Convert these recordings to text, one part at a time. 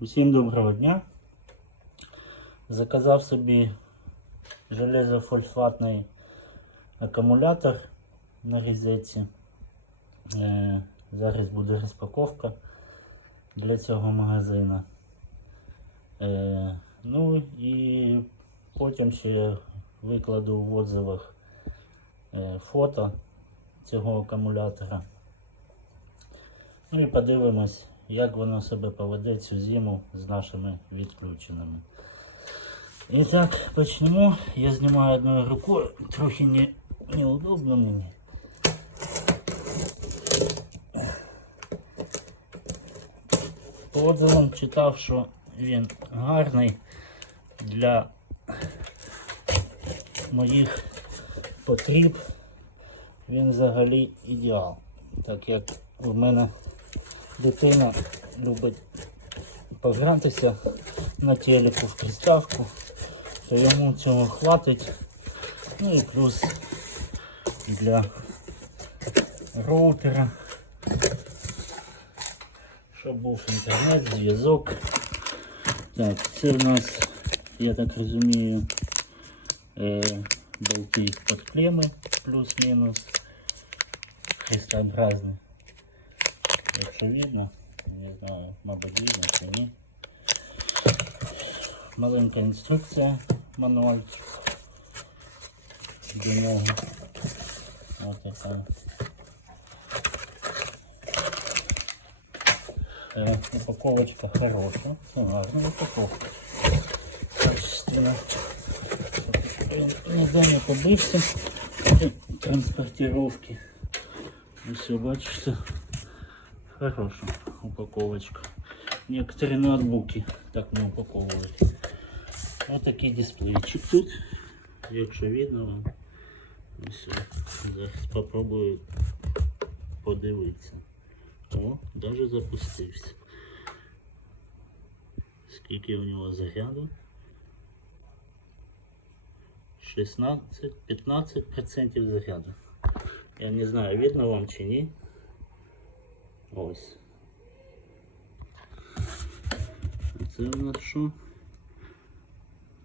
Усім доброго дня. Заказав собі железофосфатний акумулятор на різеці. Е, зараз буде розпаковка для цього магазину. Е, ну і потім ще викладу в отзивах е, фото цього акумулятора. Ну і подивимось, як воно себе поведе цю зиму з нашими відключеними. І так, почнемо. Я знімаю одною рукою, трохи не, неудобно мені. По читав, що він гарний для моїх потріб. Він взагалі ідеал. Так як в мене дитина любить погратися на телеку в приставку, то йому цього хватить. Ну і плюс для роутера, щоб був інтернет, зв'язок. Так, це в нас, я так розумію, е, болти під клеми плюс-мінус. Хрестообразний. Якщо видно, не знаю, мабуть видно чи ні. Маленька інструкція, мануаль до нього. Ось така. Е, Упаковочка хороша, ну, гарна упаковка. Качественно. Ніде не побився при транспортировки. Все, бачите, хорошая упаковочка. Некоторые ноутбуки так не упаковывают. Вот такий дисплейчик тут. Якщо видно вам. Все. Зараз попробую подивитися. О, даже запустився. Скільки у нього заряду? 16-15% заряду. Я не знаю, видно вам чи ні. Ось. А Це у нас що?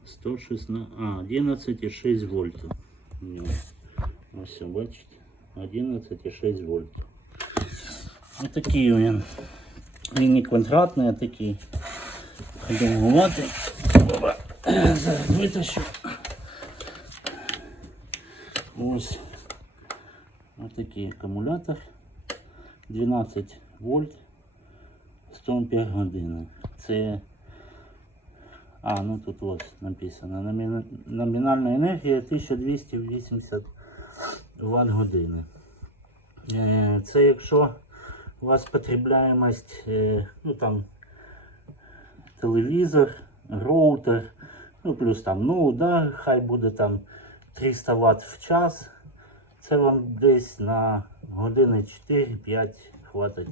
116, а, 11,6 вольтів. у нього. Ось, бачите? 11,6 вольтів. Ось такий він. Він не квадратний, а такий продовгуватий. Опа. Зараз витащу. Ось. Ось такий акумулятор. 12 вольт 100 ампер година. Це. А, ну тут ось написано. Номіна- Номінальна енергія 1280 Вт години. Е, Це якщо у вас потребляємость, е, ну там телевізор, роутер, ну плюс там ноут, да, хай буде там 300 Вт в час. Це вам десь на години 4-5 хватить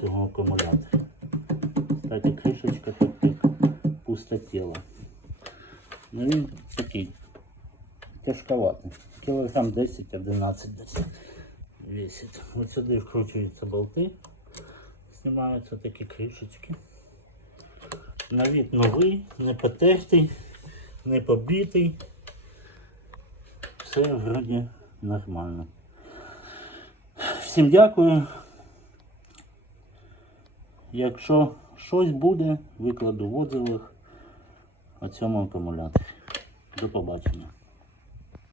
цього акумулятора. Кстати, кришечка тут як пустотіла. Ну він такий тяжковатий. Кілограм 10-11 десь весить. Ось сюди вкручуються болти. Знімаються такі кришечки. На вид новий, не потертий, не побитий. Все вроді нормально. Всім дякую. Якщо щось буде, викладу в отзивах о цьому акумуляторі. До побачення.